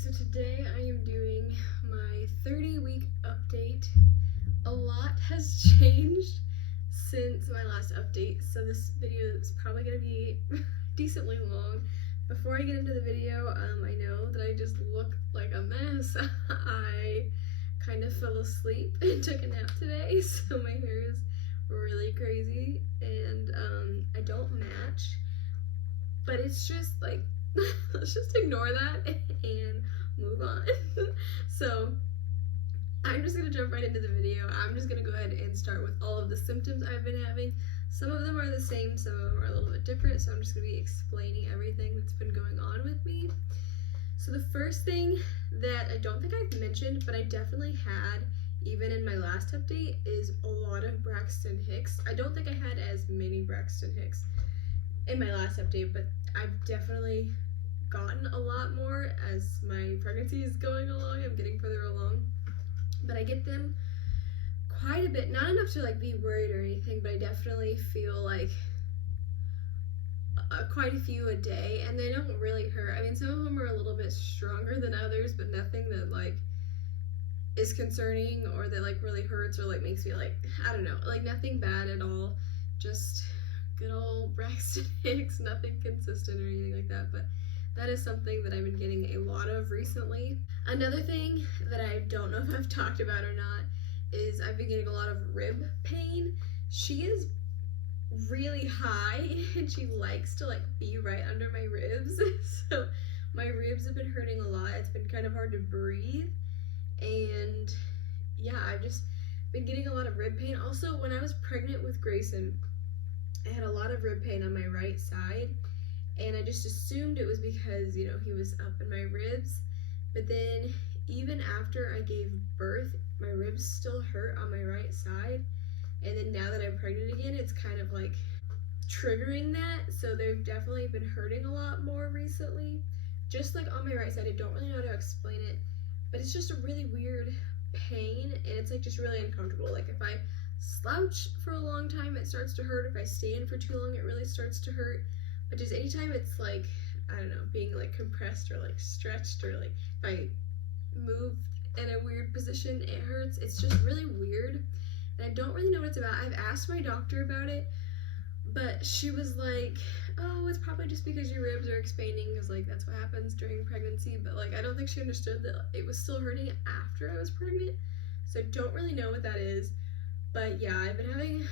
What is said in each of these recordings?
so today I am doing my 30-week update. A lot has changed since my last update, so this video is probably going to be decently long. Before I get into the video, I know that I just look like a mess. I kind of fell asleep and took a nap today, so my hair is really crazy, and I don't match, but it's just like, let's just ignore that and move on. So I'm just gonna jump right into the video. I'm just gonna go ahead and start with all of the symptoms I've been having. Some of them are the same, some of them are a little bit different, so I'm just gonna be explaining everything that's been going on with me. So the first thing that I don't think I've mentioned, but I definitely had even in my last update, is a lot of Braxton Hicks. I don't think I had as many Braxton Hicks in my last update, but I've definitely gotten a lot more as my pregnancy is going along. I'm getting further along, but I get them quite a bit, not enough to like be worried or anything, but I definitely feel like quite a few a day, and they don't really hurt. I mean, some of them are a little bit stronger than others, but nothing that like is concerning or that like really hurts or like makes me like, I don't know, like nothing bad at all, just good old Braxton Hicks, nothing consistent or anything like that, but that is something that I've been getting a lot of recently. Another thing that I don't know if I've talked about or not is I've been getting a lot of rib pain. She is really high and she likes to like be right under my ribs, so my ribs have been hurting a lot. It's been kind of hard to breathe, and yeah, I've just been getting a lot of rib pain. Also, when I was pregnant with Greyson, I had a lot of rib pain on my right side, and I just assumed it was because, you know, he was up in my ribs. But then even after I gave birth, my ribs still hurt on my right side, and then now that I'm pregnant again, it's kind of like triggering that, so they've definitely been hurting a lot more recently. Just like on my right side, I don't really know how to explain it, but it's just a really weird pain, and it's like just really uncomfortable. Like if I slouch for a long time, it starts to hurt. If I stand for too long, it really starts to hurt. But just anytime it's like, I don't know, being like compressed or like stretched, or like if I move in a weird position, it hurts. It's just really weird, and I don't really know what it's about. I've asked my doctor about it, but she was like, oh, it's probably just because your ribs are expanding, because like that's what happens during pregnancy. But like I don't think she understood that it was still hurting after I was pregnant, so I don't really know what that is. But yeah, I've been having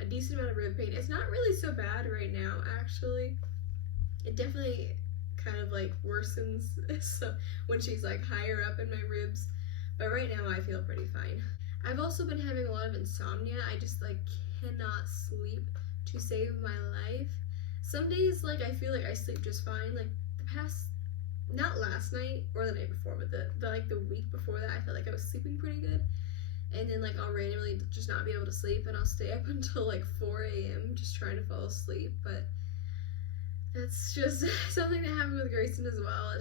a decent amount of rib pain. It's not really so bad right now, actually. It definitely kind of like worsens so when she's like higher up in my ribs, but right now I feel pretty fine. I've also been having a lot of insomnia. I just like cannot sleep to save my life. Some days like I feel like I sleep just fine. Like the past, not last night or the night before, but the week before that, I felt like I was sleeping pretty good. And then like I'll randomly just not be able to sleep, and I'll stay up until like 4 a.m. just trying to fall asleep. But that's just something that happened with Greyson as well.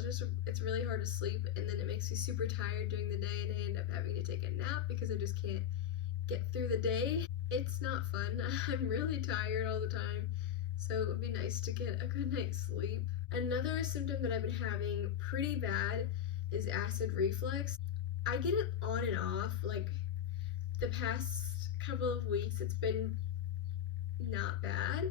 It's really hard to sleep, and then it makes me super tired during the day, and I end up having to take a nap because I just can't get through the day. It's not fun. I'm really tired all the time, so it would be nice to get a good night's sleep. Another symptom that I've been having pretty bad is acid reflux. I get it on and off. Like the past couple of weeks, it's been not bad,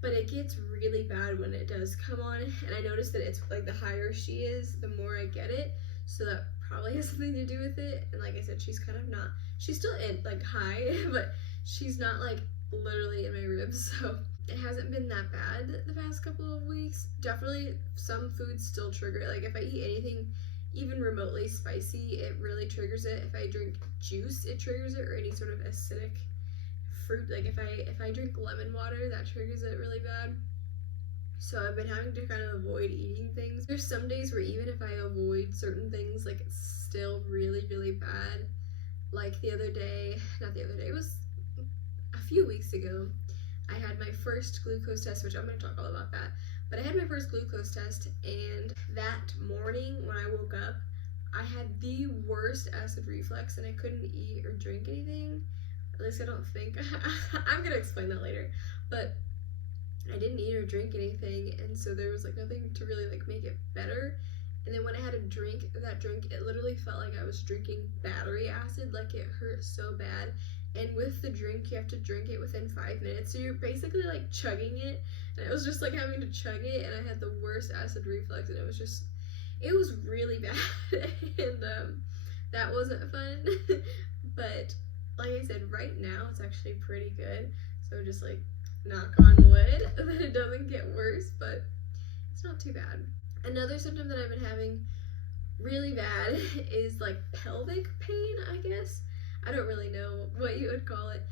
but it gets really bad when it does come on, and I notice that it's like the higher she is, the more I get it, so that probably has something to do with it. And like I said, she's kind of not, she's still in like high, but she's not like literally in my ribs, so it hasn't been that bad the past couple of weeks. Definitely some foods still trigger it. Like if I eat anything even remotely spicy, it really triggers it. If I drink juice, it triggers it, or any sort of acidic fruit. Like if I drink lemon water, that triggers it really bad. So I've been having to kind of avoid eating things. There's some days where even if I avoid certain things, like it's still really, really bad. Like the other day, not the other day, it was a few weeks ago, I had my first glucose test, which I'm going to talk all about that. But I had my first glucose test, and that morning when I woke up, I had the worst acid reflux, and I couldn't eat or drink anything. At least I don't think. I'm going to explain that later. But I didn't eat or drink anything, and so there was like nothing to really like make it better. And then when I had a drink, that drink, it literally felt like I was drinking battery acid. Like, it hurt so bad. And with the drink, you have to drink it within 5 minutes. So you're basically like chugging it. And I was just like having to chug it. And I had the worst acid reflux. And it was really bad. And that wasn't fun. But like I said, right now it's actually pretty good. So just like knock on wood that it doesn't get worse. But it's not too bad. Another symptom that I've been having really bad is like pelvic pain, I guess. I don't really know what you would call it.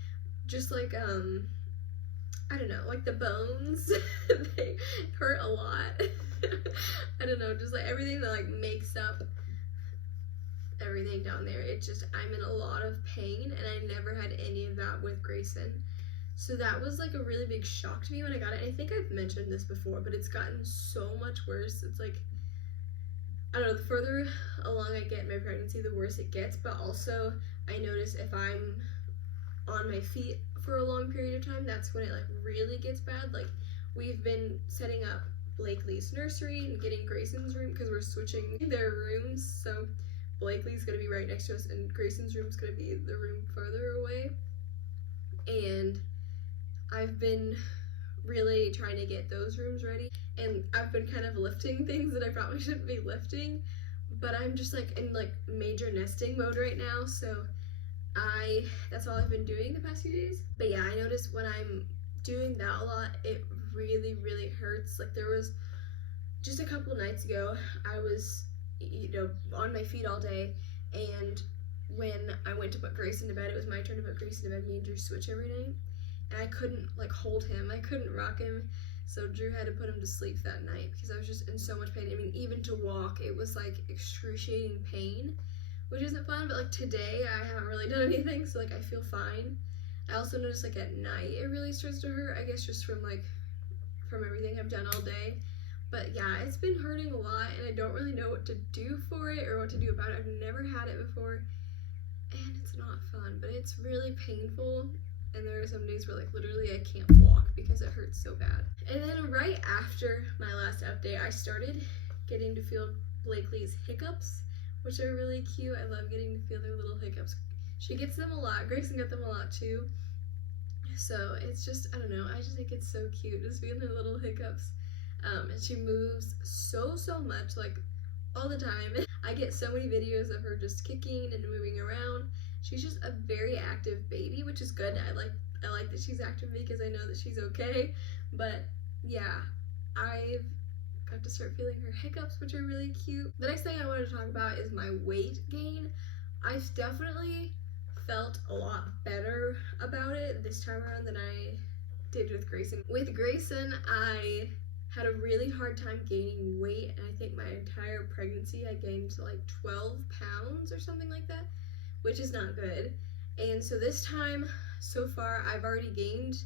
Just like, I don't know, like the bones, they hurt a lot. I don't know, just like everything that like makes up everything down there. I'm in a lot of pain, and I never had any of that with Greyson. So that was like a really big shock to me when I got it. I think I've mentioned this before, but it's gotten so much worse. It's like, I don't know, the further along I get in my pregnancy, the worse it gets. But also, I notice if I'm on my feet for a long period of time, that's when it like really gets bad. Like, we've been setting up Blakely's nursery and getting Greyson's room because we're switching their rooms. So Blakely's gonna be right next to us, and Greyson's room's gonna be the room further away. And I've been really trying to get those rooms ready, and I've been kind of lifting things that I probably shouldn't be lifting, but I'm just like in like major nesting mode right now, so that's all I've been doing the past few days. But yeah, I noticed when I'm doing that a lot, it really, really hurts. Like, there was just a couple nights ago, I was, on my feet all day, and when I went to put Greyson to bed, it was my turn to put Greyson to bed. Me and Drew switch every night, and I couldn't like hold him, I couldn't rock him, so Drew had to put him to sleep that night because I was just in so much pain. I mean, even to walk, it was like excruciating pain, which isn't fun. But like today, I haven't really done anything, so like I feel fine. I also noticed like at night it really starts to hurt, I guess just from everything I've done all day. But yeah, it's been hurting a lot, and I don't really know what to do for it or what to do about it. I've never had it before, and it's not fun, but it's really painful. And there are some days where like literally I can't walk because it hurts so bad. And then right after my last update, I started getting to feel Blakely's hiccups, which are really cute. I love getting to feel their little hiccups. She gets them a lot. Greyson got them a lot too. So it's just, I don't know, I just think it's so cute just feeling their little hiccups. And she moves so much, like all the time. I get so many videos of her just kicking and moving around. She's just a very active baby, which is good. I like that she's active because I know that she's okay. But yeah, I've got to start feeling her hiccups, which are really cute. The next thing I wanted to talk about is my weight gain. I've definitely felt a lot better about it this time around than I did with Greyson. With Greyson, I had a really hard time gaining weight, and I think my entire pregnancy I gained like 12 pounds or something like that, which is not good. And so this time, so far, I've already gained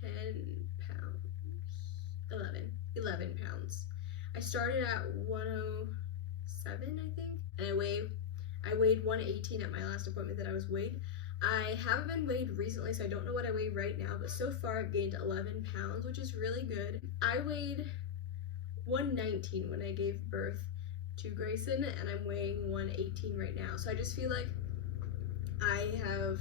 10 pounds, 11 pounds. I started at 107, I think, and I weighed 118 at my last appointment that I was weighed. I haven't been weighed recently, so I don't know what I weigh right now, but so far I've gained 11 pounds, which is really good. I weighed 119 when I gave birth to Greyson, and I'm weighing 118 right now. So I just feel like I have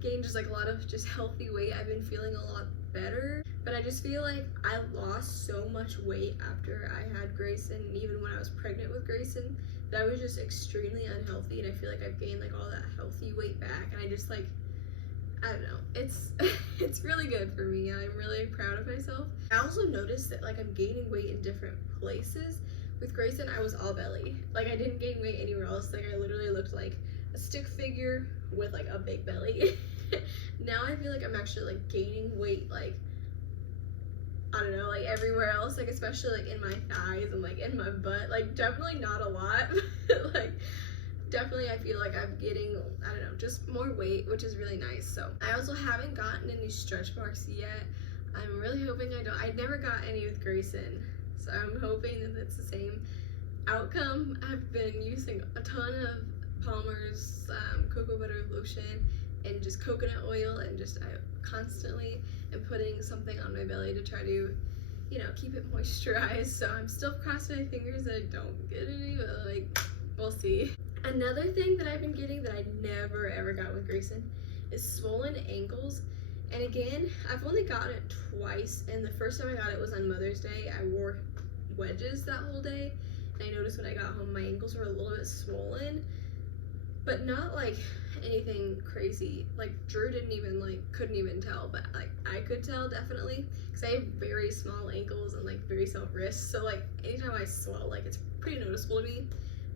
gained just like a lot of just healthy weight. I've been feeling a lot better, but I just feel like I lost so much weight after I had Greyson, and even when I was pregnant with Greyson, that was just extremely unhealthy, and I feel like I've gained like all that healthy weight back, and I just like, I don't know, it's really good for me. I'm really proud of myself. I also noticed that like I'm gaining weight in different places. With Greyson, I was all belly. Like, I didn't gain weight anywhere else. Like, I literally looked like a stick figure with like a big belly. Now I feel like I'm actually like gaining weight, like, I don't know, like everywhere else, like especially like in my thighs and like in my butt. Like, definitely not a lot. Like, definitely I feel like I'm getting, I don't know, just more weight, which is really nice. So I also haven't gotten any stretch marks yet. I'm really hoping I don't. I never got any with Greyson, so I'm hoping that it's the same outcome. I've been using a ton of Palmer's cocoa butter lotion and just coconut oil, and just I constantly am putting something on my belly to try to you know, keep it moisturized. So I'm still crossing my fingers that I don't get any, but like, we'll see. Another thing that I've been getting that I never ever got with Greyson is swollen ankles. And again, I've only gotten it twice, and the first time I got it was on Mother's Day. I wore wedges that whole day, and I noticed when I got home my ankles were a little bit swollen, but not like anything crazy. Like Drew didn't even couldn't even tell, but like I could tell definitely, because I have very small ankles and like very small wrists, so like anytime I swell, like it's pretty noticeable to me,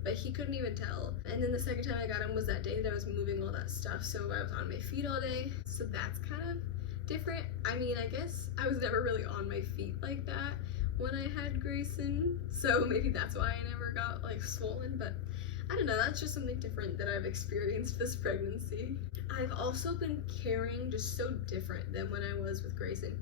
but he couldn't even tell. And then the second time I got him was that day that I was moving all that stuff, so I was on my feet all day, so that's kind of different. I mean, I guess I was never really on my feet like that when I had Greyson, so maybe that's why I never got like swollen, but I don't know, that's just something different that I've experienced this pregnancy. I've also been carrying just so different than when I was with Greyson.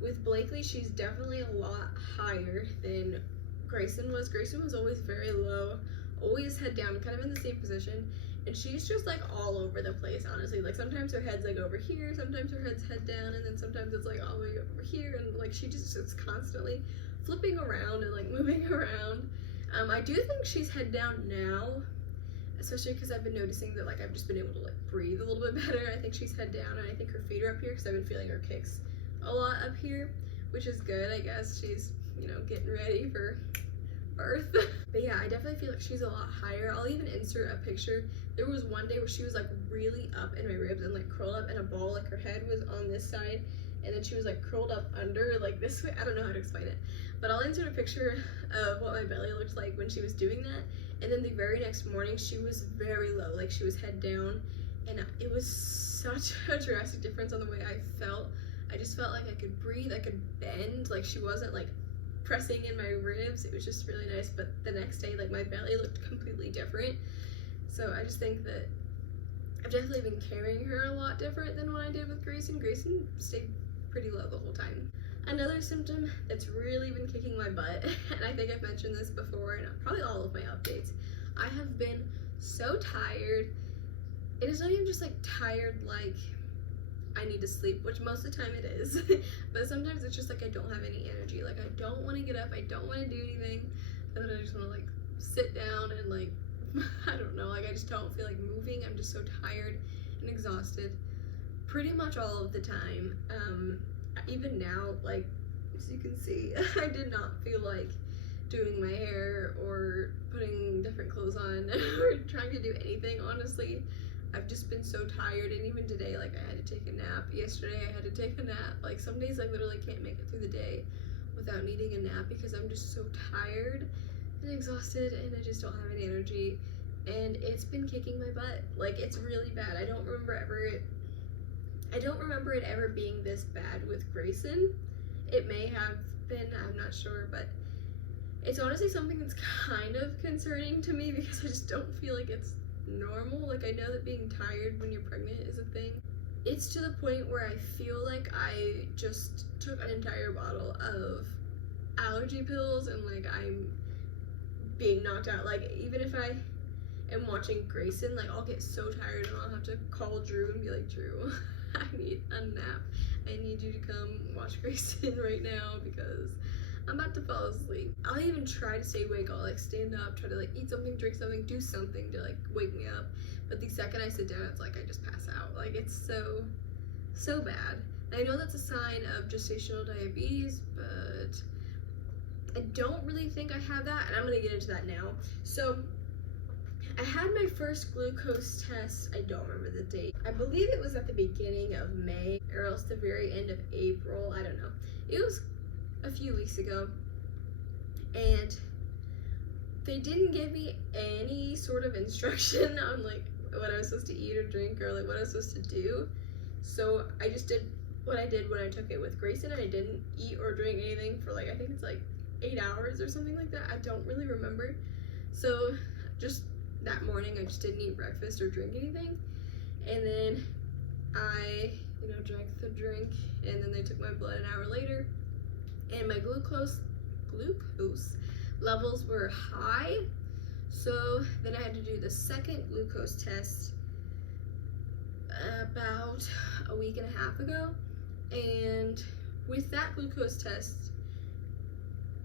With Blakely, she's definitely a lot higher than Greyson was. Greyson was always very low, always head down, kind of in the same position, and she's just like all over the place, honestly. Like sometimes her head's like over here, sometimes her head's head down, and then sometimes it's like all the way over here, and like she just is constantly flipping around and like moving around. I do think she's head down now, especially because I've been noticing that like I've just been able to like breathe a little bit better. I think she's head down, and I think her feet are up here because I've been feeling her kicks a lot up here, which is good. I guess she's, you know, getting ready for birth. But yeah, I definitely feel like she's a lot higher. I'll even insert a picture. There was one day where she was like really up in my ribs and like curled up in a ball, like her head was on this side, and then she was like curled up under like this way. I don't know how to explain it, but I'll insert a picture of what my belly looked like when she was doing that. And then the very next morning she was very low, like she was head down, and it was such a drastic difference on the way I felt. I just felt like I could breathe, I could bend, like she wasn't like pressing in my ribs. It was just really nice. But the next day, like my belly looked completely different. So I just think that I've definitely been carrying her a lot different than what I did with Greyson. Greyson stayed pretty low the whole time. Another symptom that's really been kicking my butt, and I think I've mentioned this before in probably all of my updates, I have been so tired. It is not even just like tired like I need to sleep, which most of the time it is, but sometimes it's just like I don't have any energy. Like I don't want to get up, I don't want to do anything, and then I just want to like sit down and like I don't know, like I just don't feel like moving. I'm just so tired and exhausted pretty much all of the time. Even now, like as you can see, I did not feel like doing my hair or putting different clothes on or trying to do anything, honestly. I've just been so tired, and even today, like I had to take a nap. Yesterday I had to take a nap. Like some days I literally can't make it through the day without needing a nap because I'm just so tired and exhausted, and I just don't have any energy, and it's been kicking my butt. Like it's really bad. I don't remember it ever being this bad with Greyson. It may have been, I'm not sure, but it's honestly something that's kind of concerning to me because I just don't feel like it's normal. Like I know that being tired when you're pregnant is a thing. It's to the point where I feel like I just took an entire bottle of allergy pills and like I'm being knocked out. Like even if I am watching Greyson, like I'll get so tired and I'll have to call Drew and be like, Drew, I need a nap. I need you to come watch Greyson right now because I'm about to fall asleep. I'll even try to stay awake. I'll like stand up, try to like eat something, drink something, do something to like wake me up. But the second I sit down, it's like I just pass out. Like it's so bad. I know that's a sign of gestational diabetes, but I don't really think I have that, and I'm gonna get into that now. So I had my first glucose test, I don't remember the date. I believe it was at the beginning of May or else the very end of April, I don't know. It was a few weeks ago, and they didn't give me any sort of instruction on like what I was supposed to eat or drink or like what I was supposed to do. So I just did what I did when I took it with Greyson, and I didn't eat or drink anything for like, I think it's like 8 hours or something like that. I don't really remember. So just that morning I just didn't eat breakfast or drink anything, and then I, you know, drank the drink, and then they took my blood an hour later, and my glucose levels were high. So then I had to do the second glucose test about a week and a half ago, and with that glucose test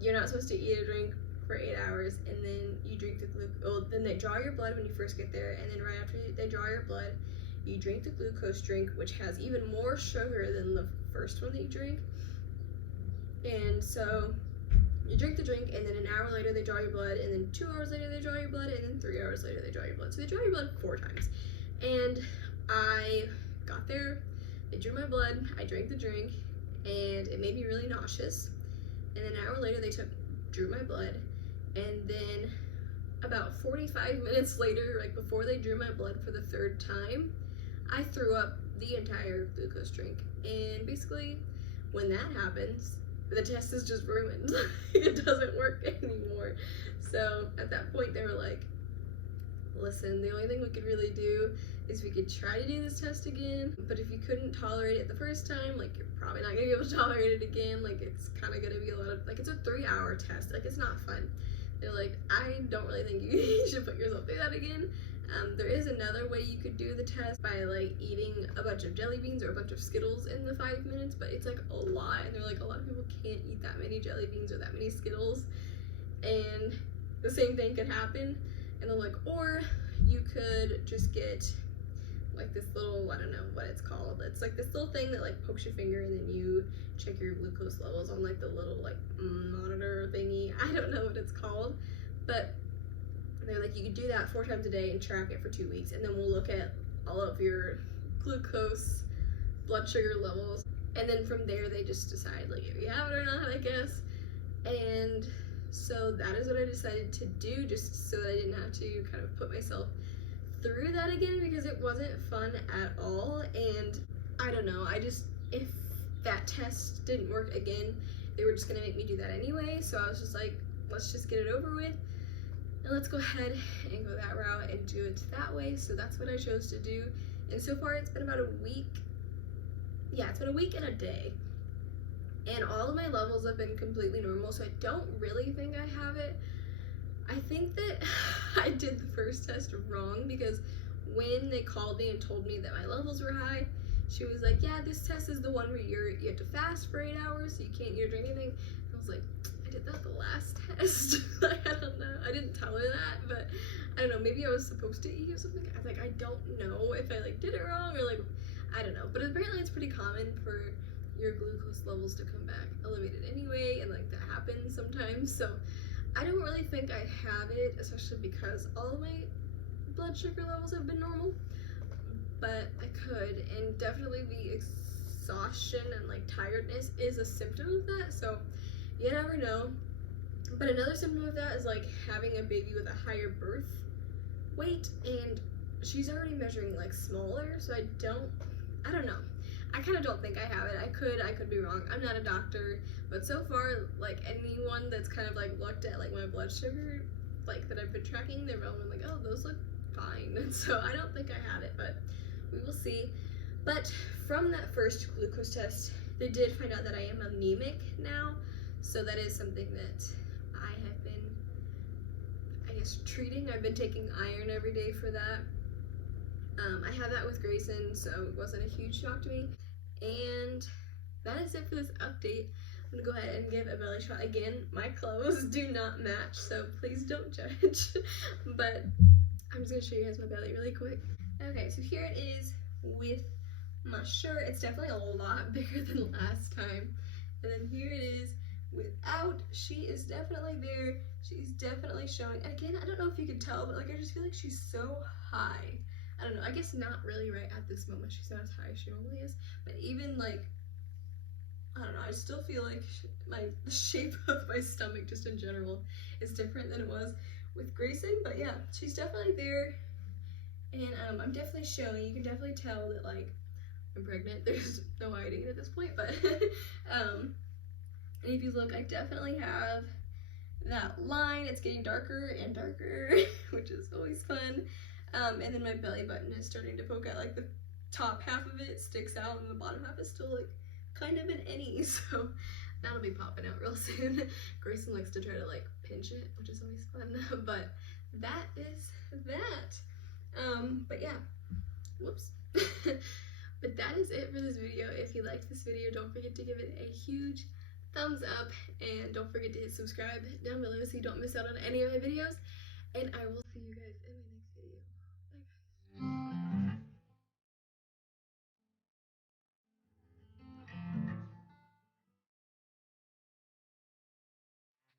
you're not supposed to eat or drink for 8 hours, and then you drink the then they draw your blood when you first get there, and then right after they draw your blood, you drink the glucose drink, which has even more sugar than the first one that you drink. And so you drink the drink, and then an hour later they draw your blood, and then 2 hours later they draw your blood, and then 3 hours later they draw your blood. So they draw your blood 4 times. And I got there, they drew my blood, I drank the drink, and it made me really nauseous. And then an hour later they drew my blood, and then about 45 minutes later, like before they drew my blood for the 3rd time, I threw up the entire glucose drink. And basically, when that happens, the test is just ruined. It doesn't work anymore. So at that point, they were like, listen, the only thing we could really do is we could try to do this test again, but if you couldn't tolerate it the first time, like, you're probably not gonna be able to tolerate it again. Like, it's kind of gonna be a lot of, like, it's a 3-hour test. Like, it's not fun. They're like, I don't really think you should put yourself through that again. There is another way you could do the test by like eating a bunch of jelly beans or a bunch of Skittles in the 5 minutes, but it's like a lot, and they're like, a lot of people can't eat that many jelly beans or that many Skittles, and the same thing could happen. And they're like, or you could just get like this little, I don't know what it's called, it's like this little thing that like pokes your finger, and then you check your glucose levels on like the little like monitor thingy. I don't know what it's called, but they're like, you can do that 4 times a day and track it for 2 weeks, and then we'll look at all of your glucose, blood sugar levels, and then from there they just decide like if you have it or not, I guess. And so that is what I decided to do, just so that I didn't have to kind of put myself through that again, because it wasn't fun at all. And I don't know, if that test didn't work again, they were just gonna make me do that anyway. So I was just like, let's just get it over with, and let's go ahead and go that route and do it that way. So that's what I chose to do. And so far it's been about a week. Yeah, it's been a week and a day. And all of my levels have been completely normal, so I don't really think I have it. I think that I did the first test wrong, because when they called me and told me that my levels were high, she was like, yeah, this test is the one where you have to fast for 8 hours, so you can't eat or drink anything. And I was like, I did that the last test. Like, I don't know. I didn't tell her that, but I don't know. Maybe I was supposed to eat or something. I was like, I don't know if I like did it wrong, or like, I don't know. But apparently it's pretty common for your glucose levels to come back elevated anyway, and like that happens sometimes. So I don't really think I have it, especially because all of my blood sugar levels have been normal, but I could. And definitely the exhaustion and like tiredness is a symptom of that, so you never know. But another symptom of that is like having a baby with a higher birth weight, and she's already measuring like smaller, so I don't know. I kind of don't think I have it. I could be wrong. I'm not a doctor, but so far, like, anyone that's kind of like looked at like my blood sugar, like that I've been tracking, they've all been like, oh, those look fine. And so I don't think I had it, but we will see. But from that first glucose test, they did find out that I am anemic now, so that is something that I have been, I guess, treating. I've been taking iron every day for that. I have that with Greyson, so it wasn't a huge shock to me. And that is it for this update. I'm gonna go ahead and give a belly shot again. My clothes do not match, so please don't judge. But I'm just gonna show you guys my belly really quick. Okay, so here it is with my shirt. It's definitely a lot bigger than last time. And then here it is without. She is definitely there. She's definitely showing. Again, I don't know if you can tell, but like I just feel like she's so high. I don't know, I guess not really right at this moment. She's not as high as she normally is, but even like, I don't know, I still feel like the shape of my stomach just in general is different than it was with Greyson. But yeah, she's definitely there, and I'm definitely showing. You can definitely tell that like I'm pregnant. There's no hiding it at this point, but and if you look, I definitely have that line. It's getting darker and darker, which is always fun. And then my belly button is starting to poke out, like the top half of it sticks out and the bottom half is still like kind of an any, so that'll be popping out real soon. Greyson likes to try to like pinch it, which is always fun, but that is that. But yeah, whoops. But that is it for this video. If you liked this video, don't forget to give it a huge thumbs up, and don't forget to hit subscribe down below so you don't miss out on any of my videos. And I will see you guys in my next video.